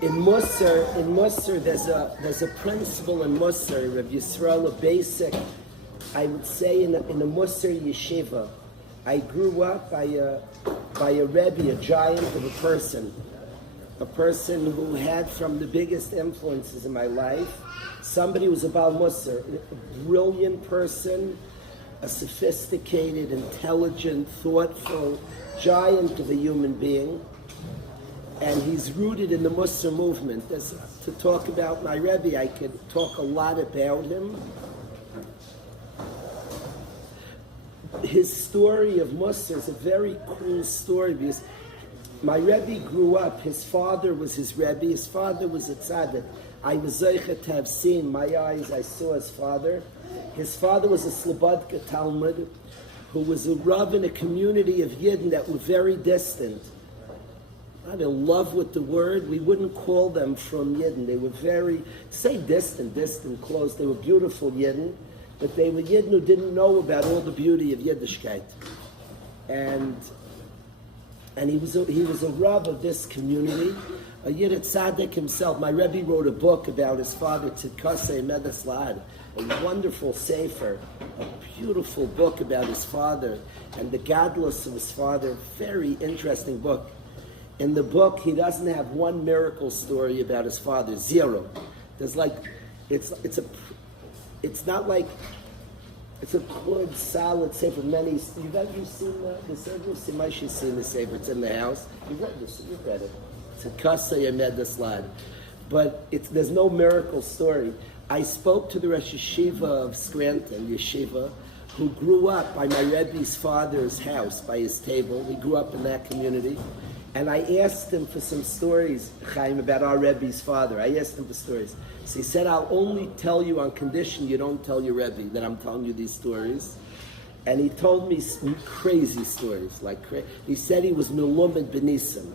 In Musar, there's a principle in Musar, Rabbi Yisrael, a basic, I would say, in a Musar yeshiva. I grew up by a Rebbe, a giant of a person who had from the biggest influences in my life. Somebody who was about Musar, a brilliant person, a sophisticated, intelligent, thoughtful giant of a human being. And he's rooted in the Musar movement. To talk about my Rebbe, I could talk a lot about him. His story of Musar is a very cool story because my Rebbe grew up, his father was his Rebbe, his father was a tzaddik. I was zeicha to have seen, my eyes, I saw his father. His father was a Slobodka Talmud who was a Rav in a community of Yidden that were very distant. I'm in love with the word. We wouldn't call them from Yidden. They were very, say distant, close. They were beautiful Yidden, but they were Yidden who didn't know about all the beauty of Yiddishkeit. And he was a Rav of this community, a Yid Tzaddik himself. My Rebbe wrote a book about his father, Tzidkasei Medes Lad, a wonderful sefer, a beautiful book about his father and the gadlus of his father. Very interesting book. In the book, he doesn't have one miracle story about his father. Zero. There's like, it's not like, it's a good, solid sefer. Many, you seen the sefer? Simai's seen the sefer. It's in the house. You've read this. You've read it. It's a Kasei Amedas Lad. But there's no miracle story. I spoke to the Rosh Yeshiva of Scranton, Yeshiva, who grew up by my Rebbe's father's house, by his table. We grew up in that community. And I asked him for some stories, Chaim, about our Rebbe's father. I asked him for stories. So he said, I'll only tell you on condition you don't tell your Rebbe that I'm telling you these stories. And he told me some crazy stories. He said he was Melumed Benisim.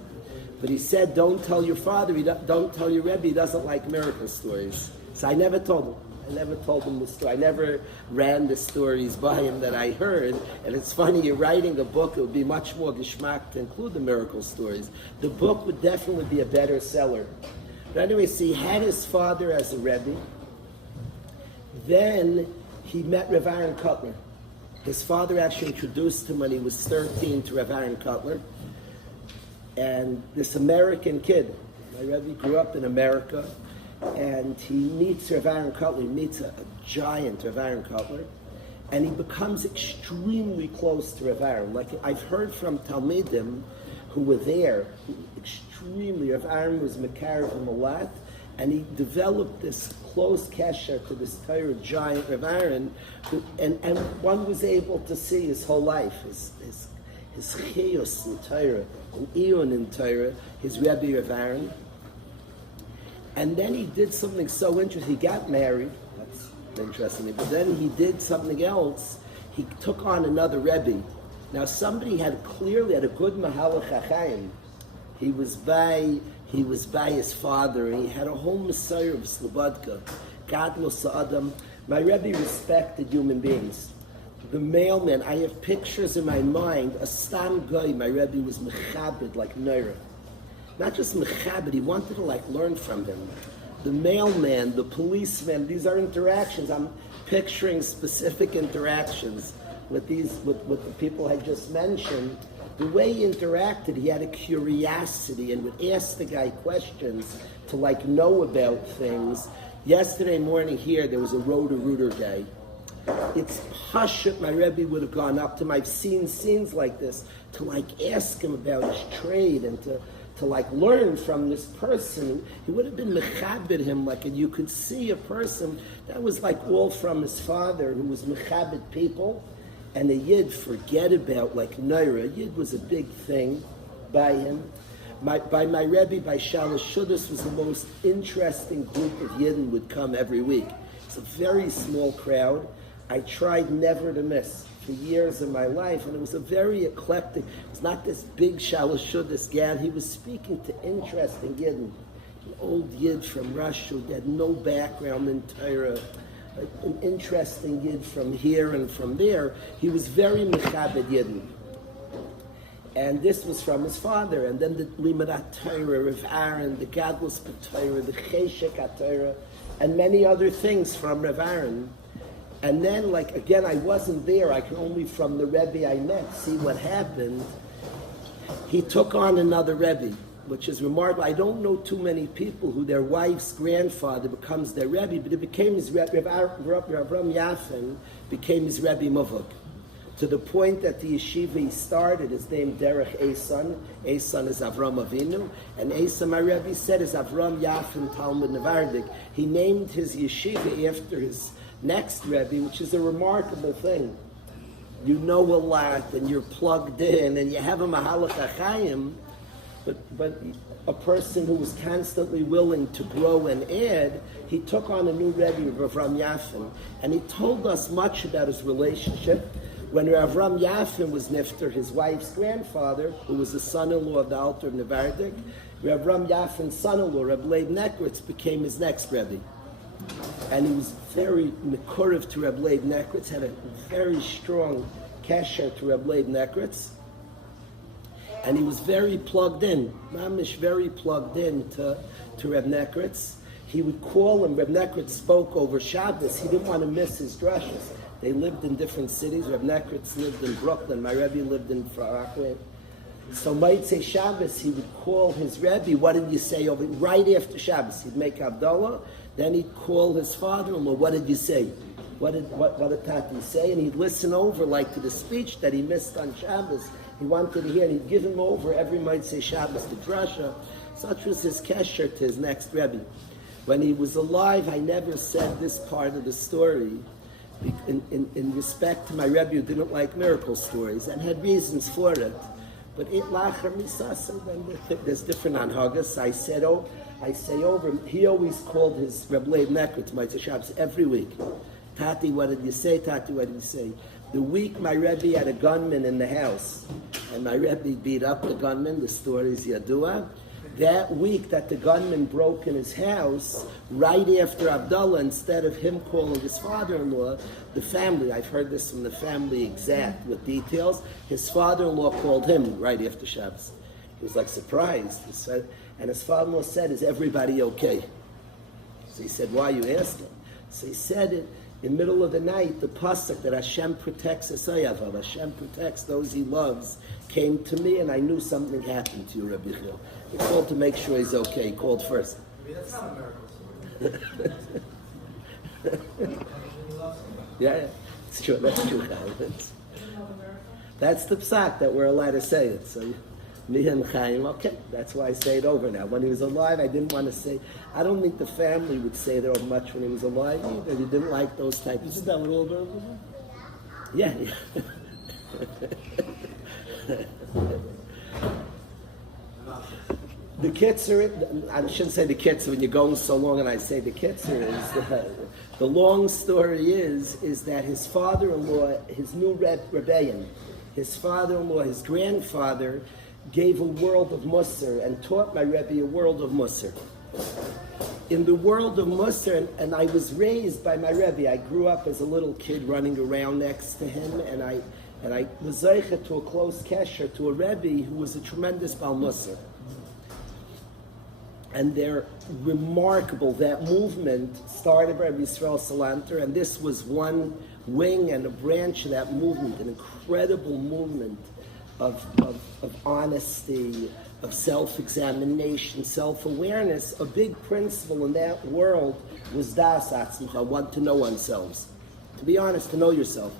But he said, don't tell your father, don't tell your Rebbe, he doesn't like miracle stories. So I never told him. I never told him the story. I never ran the stories by him that I heard. And it's funny, you're writing a book, it would be much more geschmack to include the miracle stories. The book would definitely be a better seller. But anyway, so he had his father as a Rebbe. Then he met Rav Aaron Kotler. His father actually introduced him when he was 13 to Rav Aaron Kotler. And this American kid, my Rebbe grew up in America, and he meets Rav Aaron Kotler, he meets a giant Rav Aaron Kotler, and he becomes extremely close to Rav Aaron. Like I've heard from Talmidim who were there, Rav Aaron was Mekarev him a lot, and he developed this close kesher to this Torah giant Rav Aaron, and one was able to see his whole life, his chiyus in Torah, an eon in Torah, his Rebbe Rav Aaron. And then he did something so interesting. He got married. That's interesting. But then he did something else. He took on another Rebbe. Now somebody clearly had a good Mahalach HaChaim. He was by his father, and he had a whole Messiah of Slobodka. Gadlus Adam. My Rebbe respected human beings. The mailman, I have pictures in my mind, a Stam Goy, my Rebbe was mechabed like Neira. Not just mechabed, he wanted to learn from him. The mailman, the policeman, these are interactions. I'm picturing specific interactions with the people I just mentioned. The way he interacted, he had a curiosity and would ask the guy questions to know about things. Yesterday morning here, there was a Rotor-Rooter guy. It's Hashut, my Rebbe would have gone up to him. I've seen scenes like this, to ask him about his trade and to learn from this person. He would have been mechabed him, and you could see a person that was all from his father, who was mechabed people, and a Yid forget about Neira. Yid was a big thing by him. By my Rebbe, by Shalosh Shudas, was the most interesting group of Yidden would come every week. It's a very small crowd. I tried never to miss for years of my life, and it was a very eclectic. It's not this big Shalosh Shudas Gad. He was speaking to interesting Yidden, an old Yid from Russia who had no background in Torah, an interesting Yid from here and from there. He was very mechabed Yidden. And this was from his father. And then the Limadat Torah of Aaron, the Gadlus Torah, the Cheshek Torah, and many other things from Rav Aaron. And then, like, again, I wasn't there. I can only from the Rebbe I met see what happened. He took on another Rebbe, which is remarkable. I don't know too many people who their wife's grandfather becomes their Rebbe, but it became his Rebbe. Avram Yafin became his Rebbe Muvuk, to the point that the yeshiva he started is named Derech Eson. Eson is Avram Avinu, and Eson, my Rebbe said, is Avram Yafin Talmud Nevardik. He named his yeshiva after his next Rebbe, which is a remarkable thing. You know a lot, and you're plugged in, and you have a Mahalach HaChaim, but a person who was constantly willing to grow and add, he took on a new Rebbe, Avram Yafin, and he told us much about his relationship. When Avram Yafin was nifter, his wife's grandfather, who was the son-in-law of the Alter of Nevardik, Avram Yafin's son-in-law, Reb Leib Nekritz, became his next Rebbe. And he was very mekurev to Reb Leib Nekritz, had a very strong kesher to Reb Leib Nekritz. And he was very plugged in, mamish very plugged in to Reb Nekritz. He would call him, Reb Nekritz spoke over Shabbos, he didn't want to miss his drushes. They lived in different cities. Reb Nekritz lived in Brooklyn, my Rebbe lived in Far Rockaway. So Motzei Shabbos, he would call his Rebbe, what did you say over, right after Shabbos, he'd make Havdalah, then he'd call his father-in-law, what did you say? What did Tati say? And he'd listen over like to the speech that he missed on Shabbos. He wanted to hear, and he'd give him over every Motzei Shabbos to Drasha. Such was his kesher to his next Rebbe. When he was alive, I never said this part of the story in respect to my Rebbe who didn't like miracle stories and had reasons for it. But it lacher misasa, then there's different anhagas. I say over, he always called his Reb Leib Nekritz, Motzei Shabbos, every week. Tati, what did you say? Tati, what did you say? The week my Rebbe had a gunman in the house, and my Rebbe beat up the gunman, the story is Yadua. That week that the gunman broke in his house, right after Abdullah, instead of him calling his father-in-law, the family, I've heard this from the family exact with details, his father-in-law called him right after Shabbos. He was like surprised. He said, and his father-in-law said, is everybody okay? So he said, why are you asking? So he said it in the middle of the night, the pasuk that Hashem protects Esayavav, Hashem protects those he loves, came to me and I knew something happened to you, Rabbi Chil. He called to make sure he's okay. He called first. I mean, that's not a miracle story. Yeah, it's true. That's true. That's the psak that we're allowed to say it. So, me and Chaim, okay, that's why I say it over now. When he was alive, I didn't want to say. I don't think the family would say it over much when he was alive either. He didn't like those types. Isn't that a little bit of it? Yeah. The kitzur, I shouldn't say the kitzur when you're going so long, and I say the kitzur is the long story is that his father-in-law, his new rebellion, his father-in-law, his grandfather, gave a world of Musar and taught my Rebbe a world of Musar. In the world of Musar, and I was raised by my Rebbe. I grew up as a little kid running around next to him, and I was zeicha to a close kesher to a Rebbe who was a tremendous Bal Musar. And they're remarkable. That movement started by Yisrael Salanter, and this was one wing and a branch of that movement, an incredible movement of honesty, of self-examination, self-awareness. A big principle in that world was das atzmucha, want to know oneself. To be honest, to know yourself.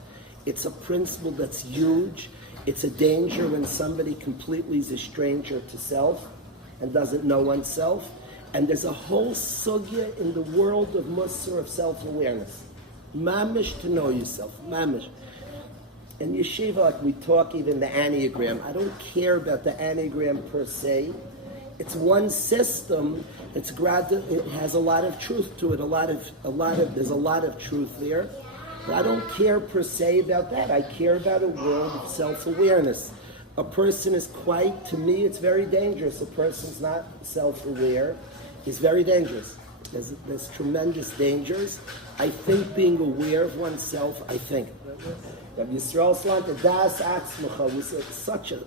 It's a principle that's huge. It's a danger when somebody completely is a stranger to self and doesn't know oneself. And there's a whole sugya in the world of Musar, of self-awareness. Mamish, to know yourself. Mamish. In yeshiva, like we talk even the Enneagram, I don't care about the Enneagram per se. It's one system. It has a lot of truth to it. There's a lot of truth there. But I don't care per se about that. I care about a world of self-awareness. A person is quite, to me, it's very dangerous. A person's not self-aware is very dangerous. There's tremendous dangers. I think being aware of oneself, Rabbi Yisrael Salanter, das atzmucha, was such a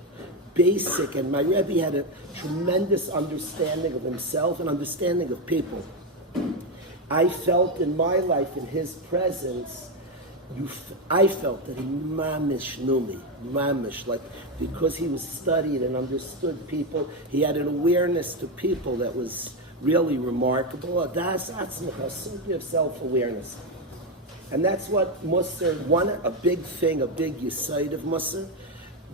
basic, and my Rebbe had a tremendous understanding of himself and understanding of people. I felt in my life, in his presence, I felt that he mamish knew me, mamish, like, because he was studied and understood people, he had an awareness to people that was really remarkable. Das atzmach, a sugya of self-awareness. And that's what Musar, a big thing, a big yesod of Musar.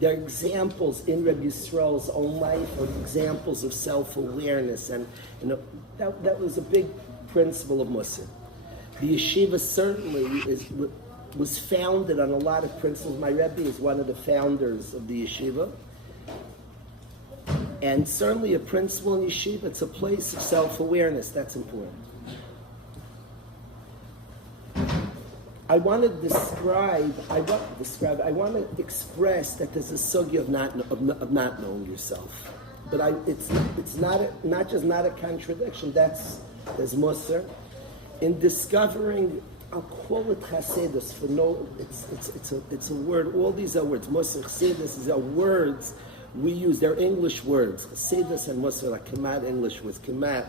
There are examples in Rabbi Yisrael's own life of examples of self-awareness, and that was a big principle of Musar. The yeshiva certainly was founded on a lot of principles. My Rebbe is one of the founders of the yeshiva. And certainly a principle in yeshiva, it's a place of self-awareness. That's important. I want to express that there's a sugya of not knowing yourself. But it's not a contradiction. There's Musar. In discovering, I'll call it Chasidus for no. It's a word. All these are words. Musar, Chasidus are words we use. They're English words. Chasidus and Musar are Kemat English words. Kemat,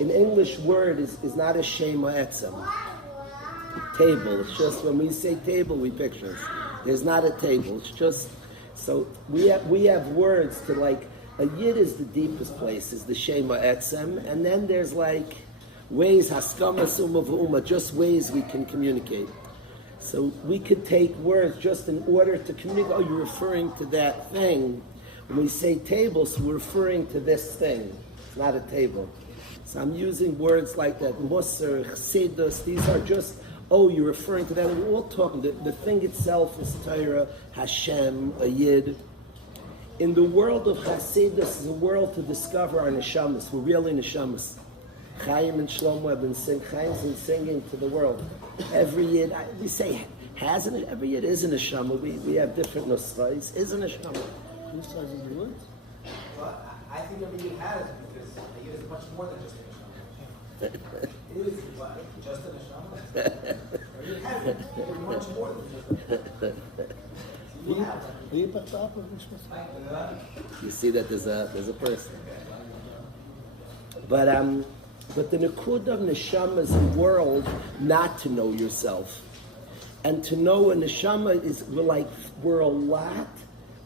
an English word is not a Shema Etzem. Table. It's just when we say table, we picture it. There's not a table. It's just so we have words to, like, a yid is the deepest place, is the Shema Etzem, and then there's like ways, haskama suma v'uma, just ways we can communicate. So we could take words just in order to communicate. Oh, you're referring to that thing. When we say table, so we're referring to this thing. It's not a table. So I'm using words like that. Musar, chsidus, these are just, oh, you're referring to that. And we're all talking. The thing itself is Torah, Hashem, a yid. In the world of Hasidus, is a world to discover our neshamas. We're really neshamas. Chaim and Shlomo have been singing to the world. Every yid, we say, hasn't it? Every yid is a neshama. We have different nuschais. Is a neshama. Who says in the words? Well, I think every yid has, because a yid is much more than just a neshama. It is what? Just a neshama? Every yid has it. It's much more than just a neshama. You see that there's a person. But the Nakud of Neshama is a world not to know yourself. And to know a Neshama is, we're a lot,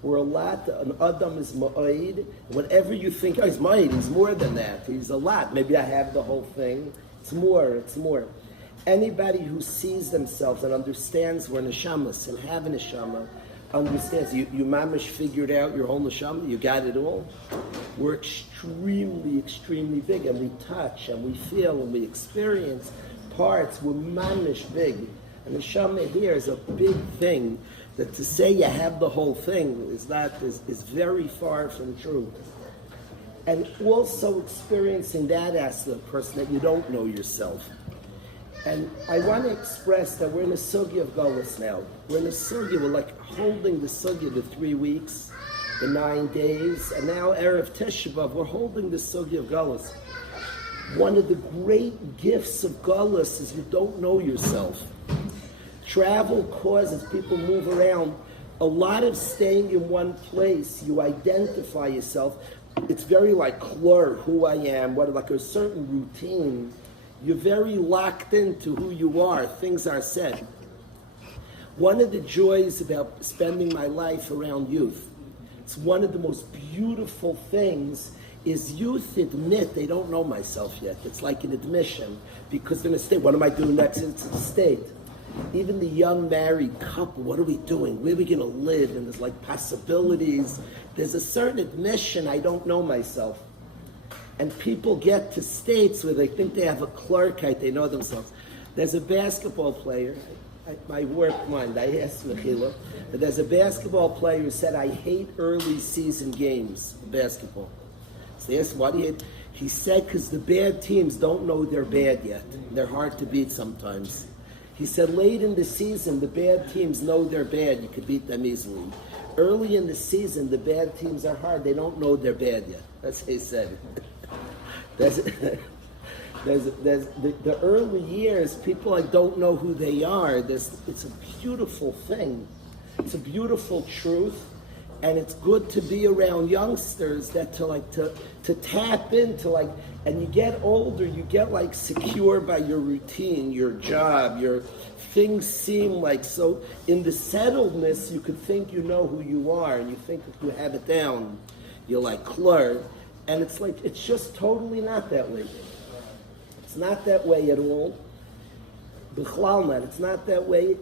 an Adam is Ma'id. Whatever you think, oh, he's Ma'id, he's more than that. He's a lot. Maybe I have the whole thing. It's more. Anybody who sees themselves and understands we're Neshamas and have a Neshama, understands, you mamish figured out your whole neshama, you got it all. We're extremely, extremely big, and we touch, and we feel, and we experience parts. We're mamish big. And neshama here is a big thing, that to say you have the whole thing is very far from true. And also experiencing that as the person that you don't know yourself. And I want to express that we're in a sugya of Golus now. We're in a sugya, we're like holding the sugya the 3 weeks, the 9 days, and now Erev Tisha B'Av, we're holding the sugya of Golus. One of the great gifts of Golus is you don't know yourself. Travel causes people move around. A lot of staying in one place, you identify yourself. It's very like clear who I am, like a certain routine. You're very locked into who you are. Things are said. One of the joys about spending my life around youth, it's one of the most beautiful things, is youth admit they don't know myself yet. It's like an admission, because they're in a state. What am I doing next? It's a state. Even the young married couple, what are we doing? Where are we going to live? And there's like possibilities. There's a certain admission, I don't know myself. And people get to states where they think they have a clarkite, they know themselves. There's a basketball player, my work mind, I asked Mechila, but there's a basketball player who said, I hate early season games, basketball. So they asked, why do you hate? He said, because the bad teams don't know they're bad yet. They're hard to beat sometimes. He said, late in the season, the bad teams know they're bad. You could beat them easily. Early in the season, the bad teams are hard. They don't know they're bad yet. That's what he said. There's the early years, people don't know who they are. It's a beautiful thing. It's a beautiful truth. And it's good to be around youngsters that to tap into like, and you get older, you get like secure by your routine, your job, your things seem like so. In the settledness, you could think you know who you are, and you think if you have it down, you're like clear. And it's like, it's just totally not that way. It's not that way at all. B'chlal not. It's not that way.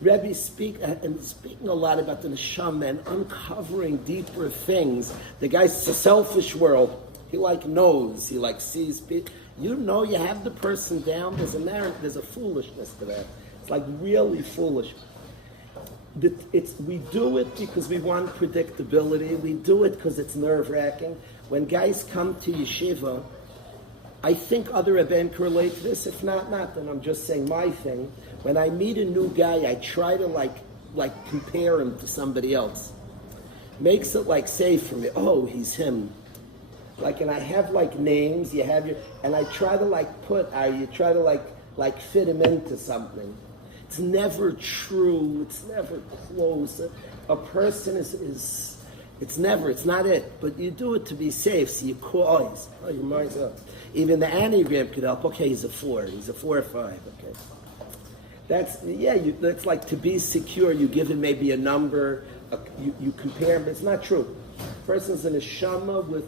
Rebbe speaking a lot about the neshama and uncovering deeper things. The guy's a selfish world. He like knows. He like sees people. You know, you have the person down. There's a foolishness to that. It's like really foolish. We do it because we want predictability. We do it because it's nerve-wracking. When guys come to yeshiva, I think other Rebbeim can relate to this. If not, then I'm just saying my thing. When I meet a new guy, I try to like compare him to somebody else. Makes it like safe for me. Oh, he's him. Like, and I have like names. You have your, and I try to like you try to like fit him into something. It's never true. It's never close. A person is it's not it. But you do it to be safe. So you call, your mind's up. Even the Enneagram could help. Okay, he's a 4. He's a 4 or 5. Okay. That's like to be secure. You give him maybe a number. You compare him. It's not true. A person's in a neshama with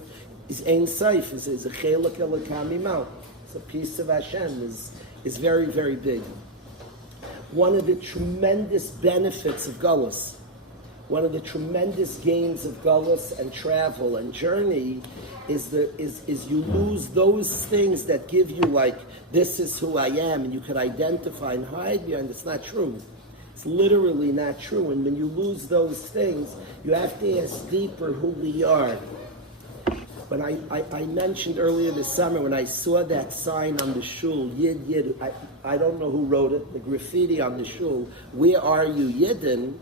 his ein saif. Is a chelak elokam imau. It's a piece of Hashem. Is very, very big. One of the tremendous benefits of Gullus, one of the tremendous gains of Gullus and travel and journey is you lose those things that give you like, this is who I am, and you could identify and hide behind. It's not true. It's literally not true. And when you lose those things, you have to ask deeper who we are. But I mentioned earlier this summer when I saw that sign on the shul, Yid, Yid, I don't know who wrote it, the graffiti on the shul, where are you, Yidden?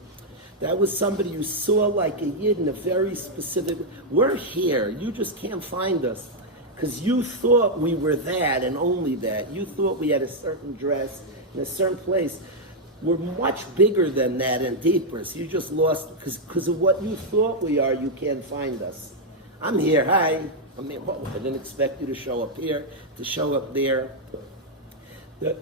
That was somebody who saw like a Yid in a very specific, we're here, you just can't find us. Because you thought we were that and only that. You thought we had a certain dress in a certain place. We're much bigger than that and deeper. So you just lost, because of what you thought we are, you can't find us. I'm here, hi. I didn't expect you to show up here, to show up there. The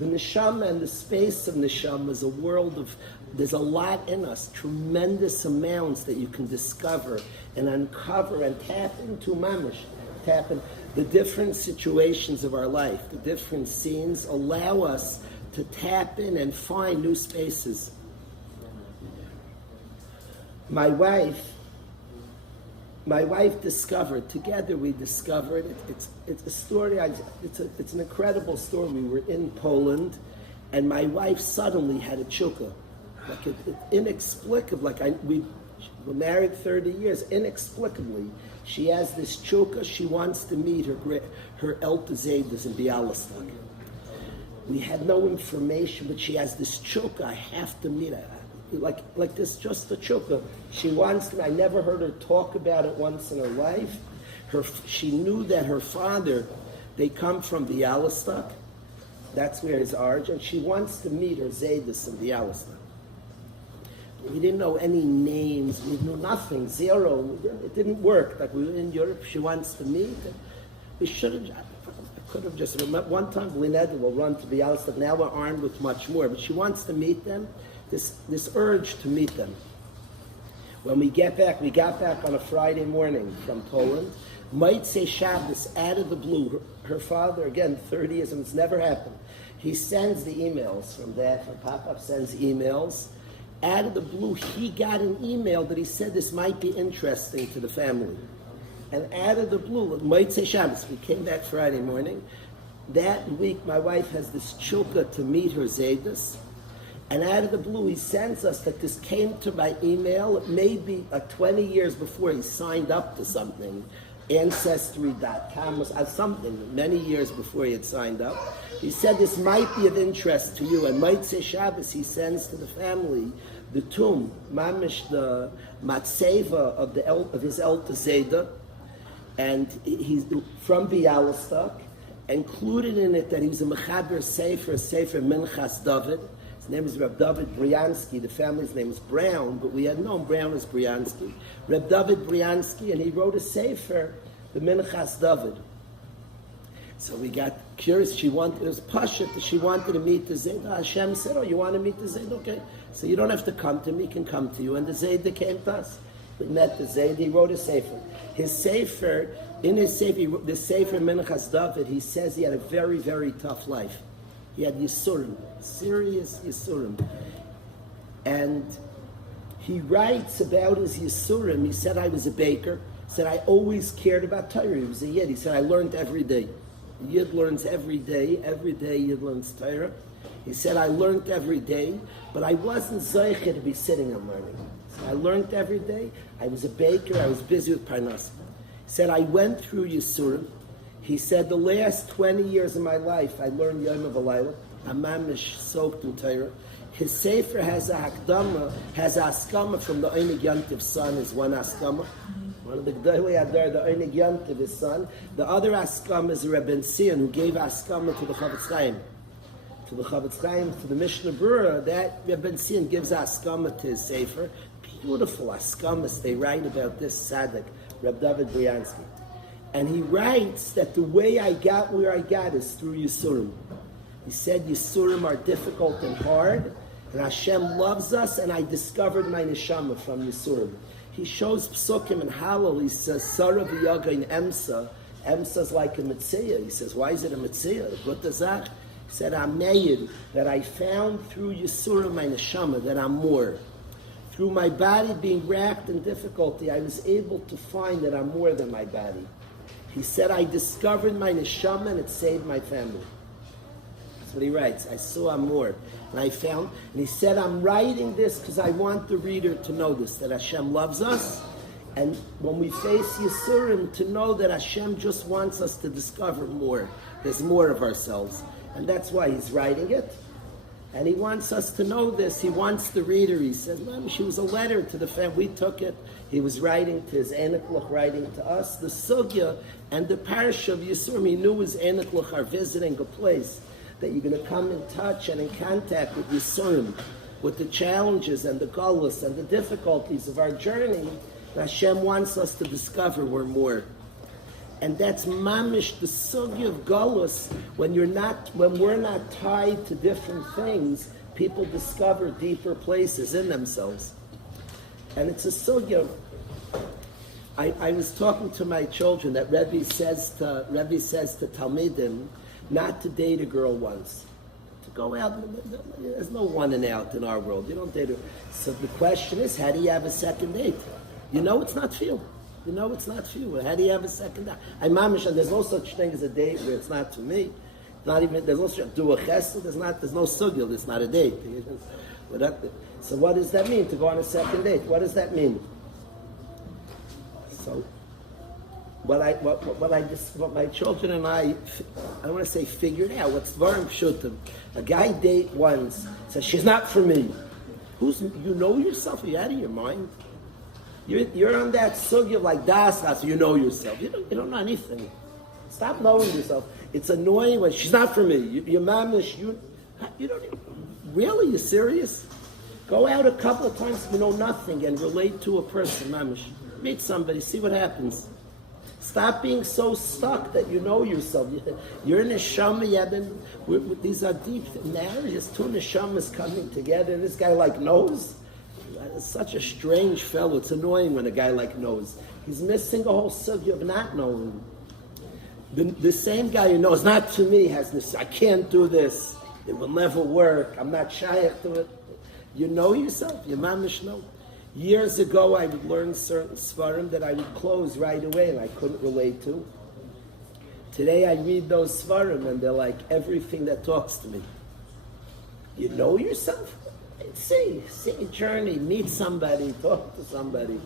neshama and the space of neshama is a world of, there's a lot in us, tremendous amounts that you can discover and uncover and tap into mamash. Tap in the different situations of our life, the different scenes allow us to tap in and find new spaces. My wife discovered, together we discovered, it's a story, it's an incredible story. We were in Poland, and my wife suddenly had a chukka. Like inexplicably, we were married 30 years, inexplicably, she has this chukka, she wants to meet her Eltazedis in Bialystok. We had no information, but she has this chukka, I have to meet her. Like this, just the chukka. She wants to, I never heard her talk about it once in her life. She knew that her father, they come from Bialystok. That's where his origin. She wants to meet her Zaydis in Bialystok. We didn't know any names. We knew nothing, zero. It didn't work. Like we were in Europe. She wants to meet. We should have. I could have just remembered one time. Lineda will run to Bialystok. Now we're armed with much more. But she wants to meet them. This urge to meet them. When we got back on a Friday morning from Poland. Might say Shabbos, out of the blue. Her father, again, 30 years, and it's never happened. He sends the emails from that. From Pop-Up sends emails. Out of the blue, he got an email that he said this might be interesting to the family. And out of the blue, might say Shabbos, we came back Friday morning. That week, my wife has this chukka to meet her Zaydis. And out of the blue, he sends us that this came to my email maybe 20 years before he signed up to something. Ancestry.com was something, many years before he had signed up. He said this might be of interest to you. And might say Shabbos, he sends to the family the tomb, mamish, the matzeva of his Elta Zeda. And he's from Bialystok, included in it that he was a mechaber sefer Minchas David. His name is Reb David Briansky. The family's name is Brown, but we had known Brown as Briansky. Reb David Briansky, and he wrote a sefer, the Minchas David. So we got curious. It was Pashat. She wanted to meet the Zayda. Hashem said, "Oh, you want to meet the Zayda? Okay. So you don't have to come to me. He can come to you." And the Zayda came to us. We met the Zayda. He wrote a sefer. His sefer, the sefer Minchas David, he says he had a very, very tough life. He had Yisurim, serious Yisurim. And he writes about his Yisurim. He said, "I was a baker." He said, "I always cared about Torah." He was a Yid. He said, "I learned every day." Yid learns every day. Every day Yid learns Torah. He said, "I learned every day, but I wasn't zeicher to be sitting and learning." So I learned every day. I was a baker. I was busy with Parnas. He said, "I went through Yisurim." He said, "The last 20 years of my life, I learned Yom of Alayla. I'm mamish soaked in Torah." His sefer has a hakdama, has a askama from the Einig Yantiv's son, is one askama. One of the G'dayli Adar, the Einig Yantiv, his son. The other askama is Rebbe Sion, who gave askama to the Chavetz Chaim. To the Chavetz Chaim, to the Mishnah Berurah, that Rebbe Sion gives askama to his sefer. Beautiful askamas they write about this tzaddik, Reb David Briansky. And he writes that the way I got where I got is through Yisurim. He said Yisurim are difficult and hard, and Hashem loves us, and I discovered my neshama from Yisurim. He shows psukim and Hallel. He says, Sarah v'yaga in Emsa. Emsa's like a Metzia. He says, why is it a Metzia? What does that? He said, I'm made that I found through Yisurim my neshama, that I'm more. Through my body being racked in difficulty, I was able to find that I'm more than my body. He said, I discovered my neshama and it saved my family. That's what he writes. I saw I'm more. And I found, and he said, I'm writing this because I want the reader to know this, that Hashem loves us. And when we face Yisurim, to know that Hashem just wants us to discover more. There's more of ourselves. And that's why he's writing it. And he wants us to know this. He wants the reader. He says, she was a letter to the family. We took it. He was writing to his Eniklach, writing to us. The Sugya and the Parsha of Yisurim, he knew his Eniklach are visiting a place that you're going to come in touch and in contact with Yisurim, with the challenges and the gullus and the difficulties of our journey. Hashem wants us to discover we're more. And that's mamish, the sugya of galus. When we're not tied to different things, people discover deeper places in themselves. And it's a sugya. I was talking to my children that Rebbe says to Talmidim not to date a girl once. To go out, there's no one and out in our world. You don't date her. So the question is, how do you have a second date? You know it's not for you. You know it's not for you. How do you have a second date? There's no such thing as a date where it's not for me. Not even, there's no such do a chesed, there's no sugil, it's not a date. So what does that mean, to go on a second date? What does that mean? So what my children and I don't want to say figured out, what's very pshutim. A guy date once, says, she's not for me. You know yourself? Are you out of your mind? You're on that sugya like das, you know yourself. You don't know anything. Stop knowing yourself. It's annoying when she's not for me. Your mamish, you don't even, really? You serious? Go out a couple of times, you know nothing, and relate to a person, mamish. Meet somebody, see what happens. Stop being so stuck that you know yourself. You're in a neshama. These are deep marriages. Two neshamas coming together. This guy knows. It's such a strange fellow. It's annoying when a guy knows. He's missing a whole sugya of not knowing. The same guy who knows not to me has this. I can't do this. It will never work. I'm not shy to it. You know yourself. Your mamish know. Years ago, I would learn certain svarim that I would close right away and I couldn't relate to. Today, I read those svarim and they're like everything that talks to me. You know yourself? See a journey, meet somebody, talk to somebody.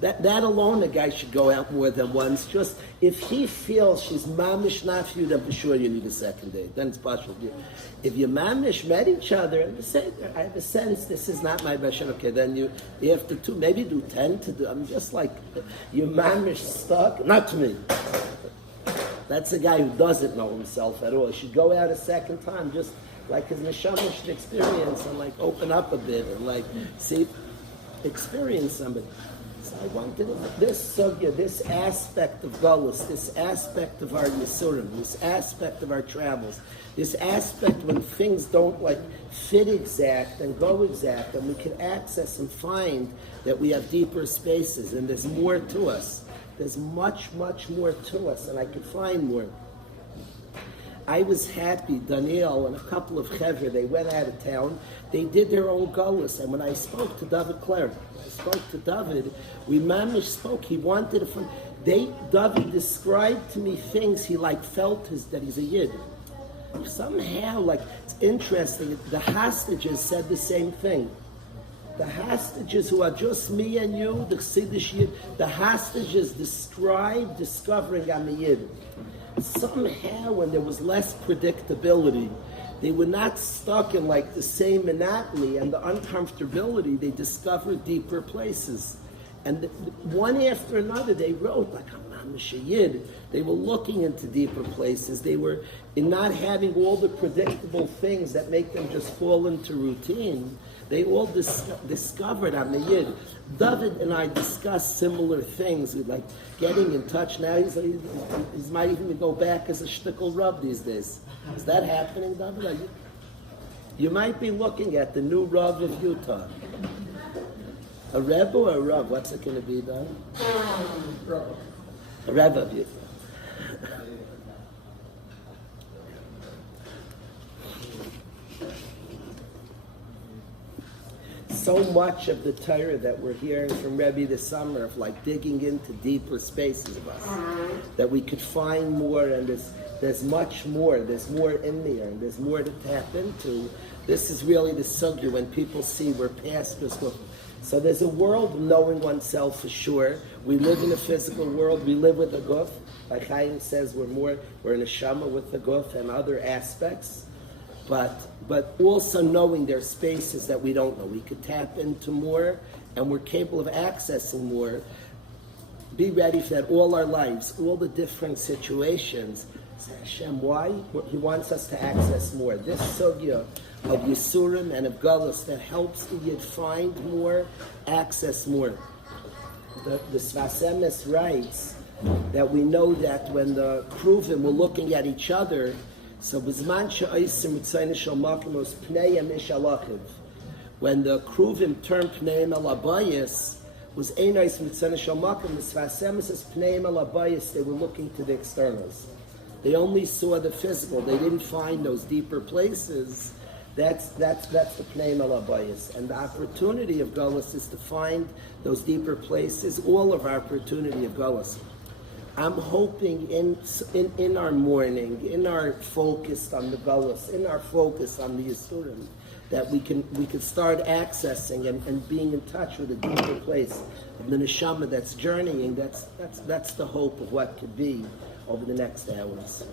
That alone, a guy should go out more than once. Just if he feels she's mamish not for you, then for sure you need a second date. Then it's partial. If you mamish met each other and you say, I have a sense this is not my bashar, okay, then you have to do, maybe do 10 to do. I'm just you mamish stuck. Not to me. That's a guy who doesn't know himself at all. He should go out a second time. Just like his neshama should experience and like open up a bit and like see, experience somebody. So I wanted this sugya, this aspect of Galus, this aspect of our Yisurim, this aspect of our travels, this aspect when things don't like fit exact and go exact, and we can access and find that we have deeper spaces and there's more to us. There's much, much more to us, and I could find more. I was happy, Daniel and a couple of chevra, they went out of town, they did their own Galus, and when I spoke to David Clare, we mamish spoke, he wanted it from, David described to me things he like felt that he's a Yid. Somehow, like, it's interesting, the hostages said the same thing. The hostages who are just me and you, the Chassidish Yid, the hostages discovering I'm a Yid. Somehow, when there was less predictability, they were not stuck in like the same monotony and the uncomfortability. They discovered deeper places. And one after another, they wrote, like, I'm a Yid. They were looking into deeper places. They were in not having all the predictable things that make them just fall into routine. They all discovered I'm a Yid. David and I discussed similar things. We're like getting in touch now. He's might even go back as a shtickle Rav these days. Is that happening, David? You might be looking at the new Rav of Utah. A Rebbe or a Rav? What's it going to be, David? A Rebbe of Utah. So much of the Torah that we're hearing from Rebbe this summer of like digging into deeper spaces of us, that we could find more, and there's much more, there's more in there, and there's more to tap into. This is really the sugya when people see we're past this. So there's a world of knowing oneself for sure. We live in a physical world, we live with the guf. Like Chaim says, we're in a shama with the guf and other aspects. But also knowing there's spaces that we don't know. We could tap into more, and we're capable of accessing more. Be ready for that all our lives, all the different situations. Say, Hashem, why? He wants us to access more. This sugya of Yisurim and of Galus that helps the Yid find more, access more. The Sfas Emes writes that we know that when the Kruvim were looking at each other, so when the Kruvim turned Pneim El Abayis, was Einais Mitzayne Shel Makom, the Sfas Emes says Pneim El Abayis, they were looking to the externals. They only saw the physical, they didn't find those deeper places. That's the Pneim El Abayis. And the opportunity of Galus is to find those deeper places, all of our opportunity of Galus. I'm hoping in our morning, in our focus on the Galus, in our focus on the Yisurim, that we can start accessing and being in touch with a deeper place of the neshama that's journeying. That's the hope of what could be over the next hours.